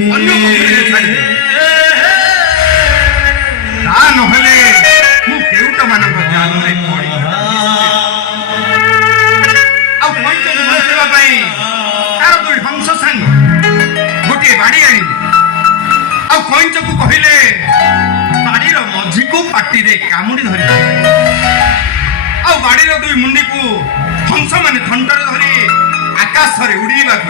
ଅନ୍ୟ ପୋଖରୀରେ ଛାଡ଼ିଦେ। ତା ନହେଲେ ମୁଁ କେଉଟମାନଙ୍କ ଜାଲରେ ପଡ଼ି ଆଉ କଇଁଚକୁ ବଞ୍ଚାଇବା ପାଇଁ ତାର ଦୁଇ ହଂସ ସାଙ୍ଗ ଗୋଟିଏ ବାଡ଼ି ଆଣିଲେ ଆଉ କଇଁଚକୁ କହିଲେ ବାଡ଼ିର ମଝିକୁ ପାଟିରେ କାମୁଡ଼ି ଧରି ଆଉ ବାଡ଼ିର ଦୁଇ ମୁଣ୍ଡିକୁ ହଂସମାନେ ଥଣ୍ଟରେ ଧରି ଆକାଶରେ ଉଡ଼ିବାକୁ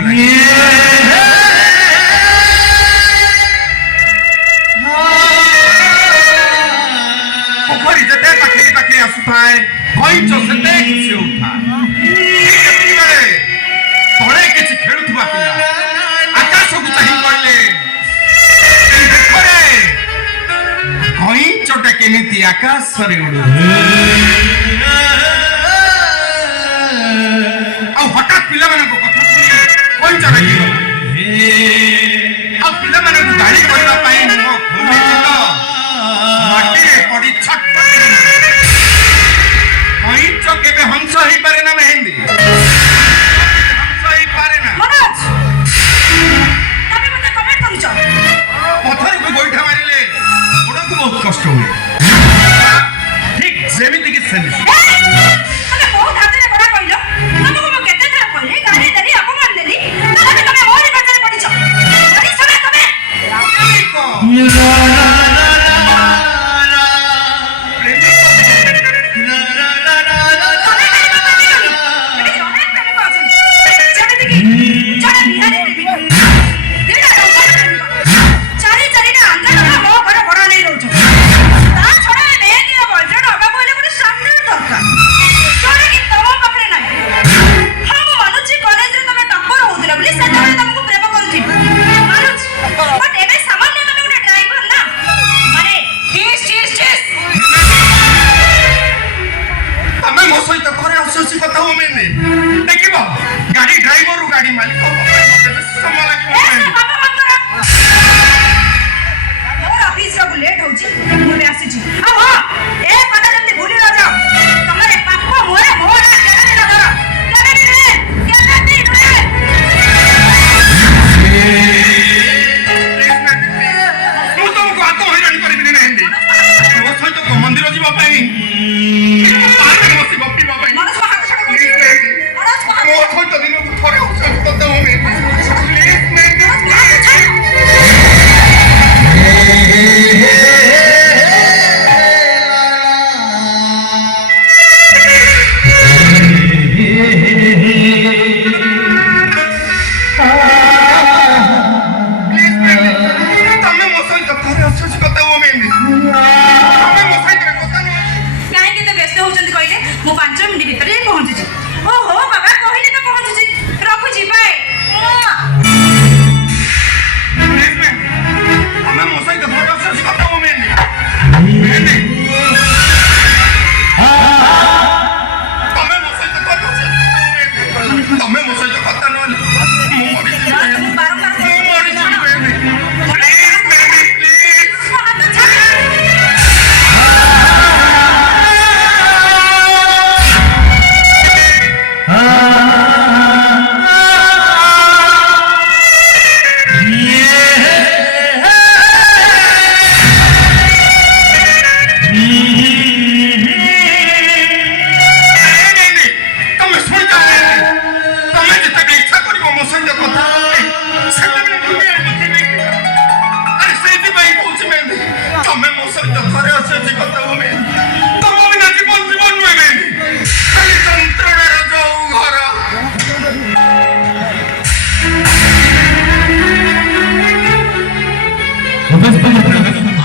ପୋଖରୀ ଯେତେ ପାଖେଇ ପାଖେଇ ଆସୁଥାଏ କଇଁଚ ସେତେ ଖୁସି ହେଉଥାଏ। ତଳେ କିଛି ଖେଳୁଥିବା ପିଲା ଆକାଶକୁ ଚାହିଁ କହିଲେ କଇଁଚଟା କେମିତି ଆକାଶରେ ଉଡୁ। ଆଉ ହଠାତ୍ ପିଲାମାନଙ୍କ କଥା ଶୁଣି କଇଁଚ ରାଗିଗଲା ଆଉ ପିଲାମାନଙ୍କୁ ଗାଳି କରିବା ପାଇଁ ମୁହଁ ଖୋଲିଦେଲ ମାଟିରେ ପଡ଼ି ଛଟପଟ। କଇଁଚ କେବେ ହଂସ ହେଇପାରେ ନା ମେହେନ୍ଦି, ହଂସ ହେଇପାରେ ନା। ପଥରକୁ ଗୋଇଠା ମାରିଲେ ଗୋଡ଼କୁ ବହୁତ କଷ୍ଟ ହୁଏ, ଠିକ ସେମିତି କି ସେମିତି। ଗାଡ଼ି ଡ୍ରାଇଭର ଗାଡ଼ି ମାଲିକ ଲେଟ୍ ହଉଛି ମୁଁ ଆସିଛି। ଆଉ ହଁ ଏ କଥା ଯେମିତି ଭୁଲି ନ ଯାଅ ତମର ପାପ ମୋରେ ମୋର ମୁଁ ତମକୁ ଆତ୍ମ ହଇରାଣ କରିବିନି ମେହେନ୍ଦି। ମୋ ସହିତ ମନ୍ଦିର ଯିବା ପାଇଁ ବସି ଗପିବା ପାଇଁ ମୋ ସହିତ ଦିନକୁ ଥରେ ମୁଁ 5 ମିନିଟ୍ ଭିତରେ ପହଞ୍ଚୁଛି। ଓହୋ ବାବା କହିଲେ ତ ପହଞ୍ଚୁଛି, ରଖୁଛି ବାଏ। ତମେ ମୋ ସହିତ କଥା ହୁଅ ମେହେନ୍ଦି। ତମେ ମୋ ସହିତ କଥା ନହେଲେ ମୁଁ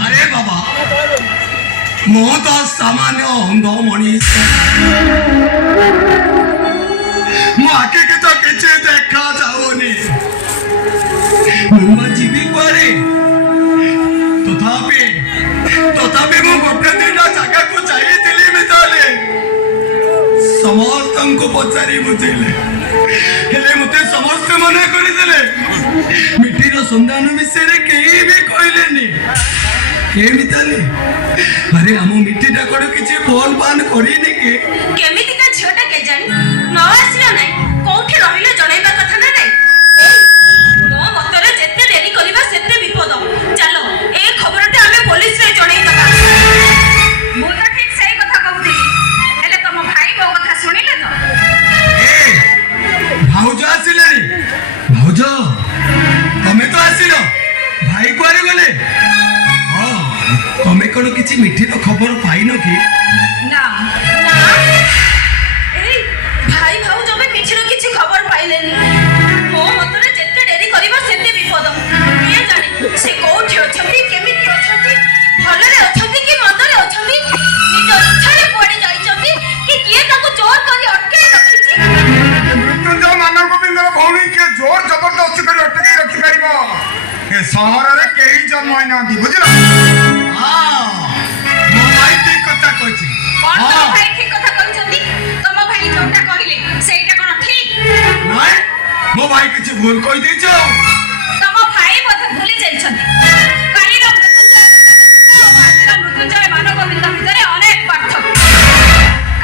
अरे बाबा मो तो सामान्य अंध मनीष मो आखे के तो किसी देखा जाओनी मुझे जीवी करे तथापि मो गोटे दिन जगह को चाहिए दिल्ली में चले समस्त को पचारि बुझेले हेले मते समस्त मना कर देले मिट्टीर संधान विषय कहीं भी कहलेनी केमिताले अरे हम मिट्टीटा कोड किछि बोल बान करिनी के केमितिका झियोटा के जानी न आसियो नाही कोठी रहिले जणाइबा कथा ना नाही मो मतरे जेते देरी करिबा से कौन किसी मिठी तो खबर पाइन कि ना ना ए भाई भाऊ जब मिठीर किछि खबर पाइलेनी मो मतरे जेते डेरी करबा सेते विपद किए जाने से कोठी अछंती केमिति अछंती भलरे अछंती कि मंदरे अछंती निज इच्छारे पड़ी जाइछंती कि किए ताको जोर करी अटके रखिछि मृत्युंजय मानव गोविंदर भौणी के जोर जबरदस्ती कर अटके रखि परिबो ए शहर रे केही जन्म होई नांदी बुझिला हां मो भाई ठीक कथा कहछि कोन तो भाई ठीक कथा कहछंती तम भाई जोटा कहिले सेइटा कोन ठीक नहीं मो भाई किसी भूल कहि दैछ तम भाई बोधे भूली जाइछंती कालीर मृत्युंजय मानव गोविंद भितरे अनेक पार्थक्य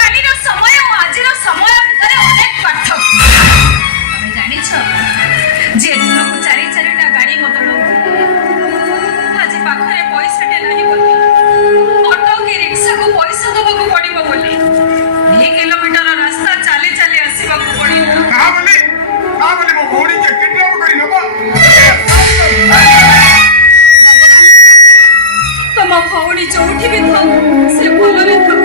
कालीर समय और आजिर समय भितरे अनेक पार्थक्य तमे जानिछ जे दिनकु चारि चारिटा गाड़ी बदलौ आज पाखरे पैसाटे नाही बोली ऑटो की रिक्शा को पैसा दबको पड़िबो बोली 2 किलोमीटर रास्ता चाली चाली आसीबको पड़िबो का बोली मो भौणी के किडनैप करि नबो तम भौणी जोठी भी थाउ से भलरे थाउ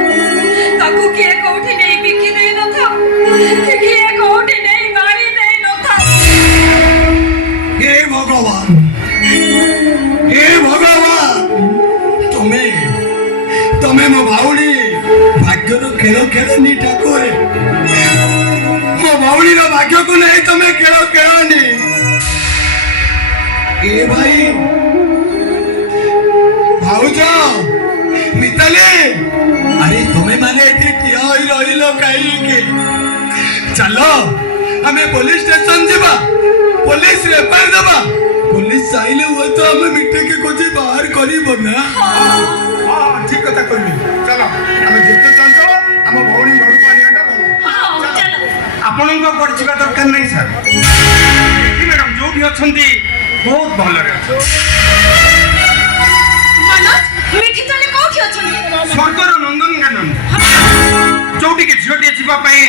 ताकू किए कोठी नहीं बिकी दे न थाउ कि किए कोठी नहीं मारी दे न थाउ हे भगवान तुम्हें मो भाउनी भाग्य रो खेल खेलनी ठाकुर मो भाउनी रो भाग्य को नहीं तुम्हें खेल खेलनी ए भाई भाउजा मिताली अरे तुम्हें माने एठी ठिया होई रहिलो काई के चलो हमें पुलिस स्टेशन जीवा पुलिस रेफर दबा पुलिस आइले हुए तो हमें मिठे के खोजे बाहर करीब ना हां ठीक कथा कहली चलो हमें जेते चंचल हम भौणी घर को आनियाटा बोल चलो आपनको पड़छिबा दरकार नहीं सर देखि मैडम जो भी अछंती बहुत भल रे मनोज मिठी तले कोठी अछंती स्वर्गर नंदनकानन जोटी के झियोटी जीवा पई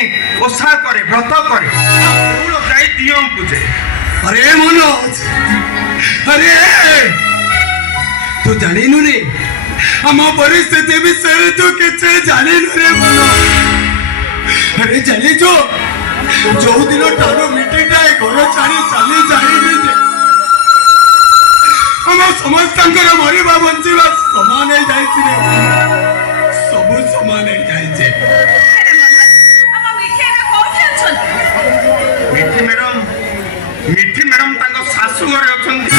ओसा करे व्रत करे फूल जाई दियम पूजे अरे मनोज अरे तू जानिनु रे हम परिस्थिति विषय तू किसे जानिनु रे मनोज अरे चली जो दिन तारो मीटिंग टाए घर छाड़ी चली जाइबी जे हम समस्त मरिबा बंचिबा समान है जाइछि रे सब समान है जाइछे अरे मनोज हम मिठी रे कोठी अछंती मिठी मैडम तांको सासू घरे अछंती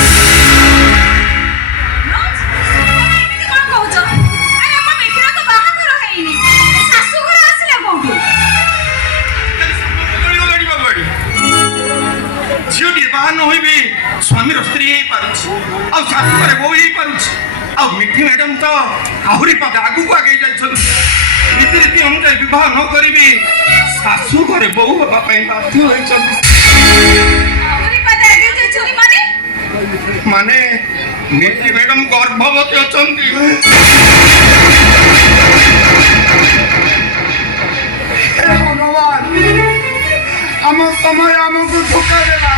स्वामी स्त्री आ शाशु घरे बो आ मिठी मैडम तो आहरी पद आगु को आगे रीति रीति अनुसार विवाह न करी शाशु घरे बहु होगा बाध्य माने मिठी मैडम गर्भवती अछंती भगवान हम समय हमको धोखा देला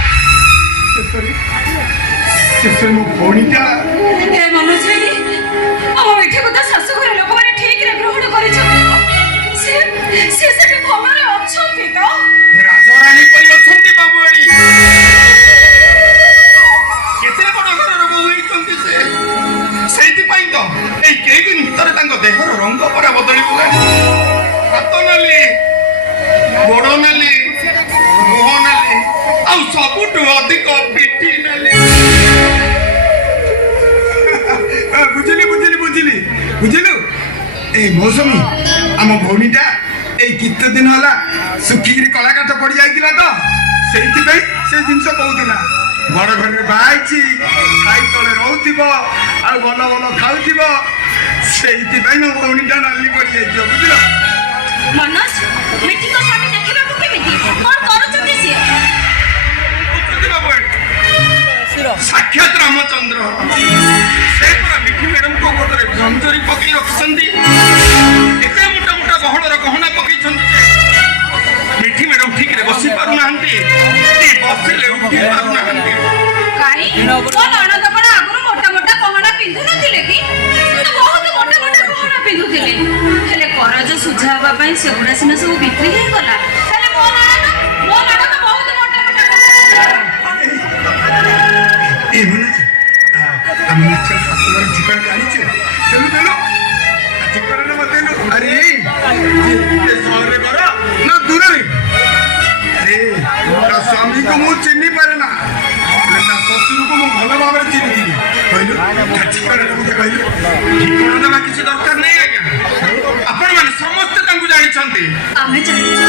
मो भौणीटा हे मनोज रे हम मिठी को तो सासु घर लोक माने ठीक रे ग्रहण करि छथि से भलरे अछंती तो राजरानी पई अछंती बाबुआड़ी केते बड़ घर रो होई छंती सेति पई तो ए केई दिन भीतर तांको देहर रंग परा बदली गलानी हाथ नाली गोड़ नाली मुह नाली आ सबुठु अधिक पिठी नाली बुझिलु ए मौसमी आम भौणीटा ए कित दिन होला सुखिगिरी कलाकाठ पड़ जाइतिला तो सेति पई से जिंस कहउतिला बड़ घर रे बाइची खाई तले रहउतिबो आ भल भल खाउतिबो सेति पई न भौणीटा नाली पड़ जाइतियो बुझिलो मनोज मिठी को स्वामी देखिबा को केमिति कोन करूछथि सिए साक्षात रामचंद्र से पूरा मिठी मैडम को गोदरे झंझरी पकई रखसंदी एते मोटा मोटा गहणर गहना पकई छंदी मिठी मैडम ठीक रे बसी पारु नाहंती ए बसिले उठी पारु नाहंती काई कोन अनद बड़ा आगुर मोटा मोटा गहना पिंधु नथिले कि तो बहुत मोटा ସଜ ହେବା ପାଇଁ ସେଗୁଡ଼ା ସିନା ସବୁ ବିକ୍ରି ହେଇଗଲା, ତାହେଲେ ମୋ ନଣନ୍ଦ ବହୁତ ମୋଟା ମୋଟା ଏଇଭଳି ଆମେ ନିଶ୍ଚୟ ଶାଶୁଘର ଠିକଣା ଜାଣିଛୁ। ତେଣୁ ତେଣୁ ଠିକଣାରେ ମତେ ଆରେ ସହରରେ ଘର ନା ଦୂରରେ? ଆରେ ତା ସ୍ୱାମୀକୁ ମୁଁ ଚିହ୍ନି ପାରେ ନା, ହେଲେ ତା ଶ୍ୱଶୁରକୁ ମୁଁ ଭଲ ଭାବରେ ଚିହ୍ନିଥିଲି। କହିଲୁ ଠିକଣାରେ ମତେ କହିଲୁ। ଠିକଣା ଦେବା କିଛି ଦରକାର ନାହିଁ ଆଜ୍ଞା, ଆପଣମାନେ ସମସ୍ତେ ତାଙ୍କୁ ଜାଣିଛନ୍ତି। ଆମେ ଜାଣିଛୁ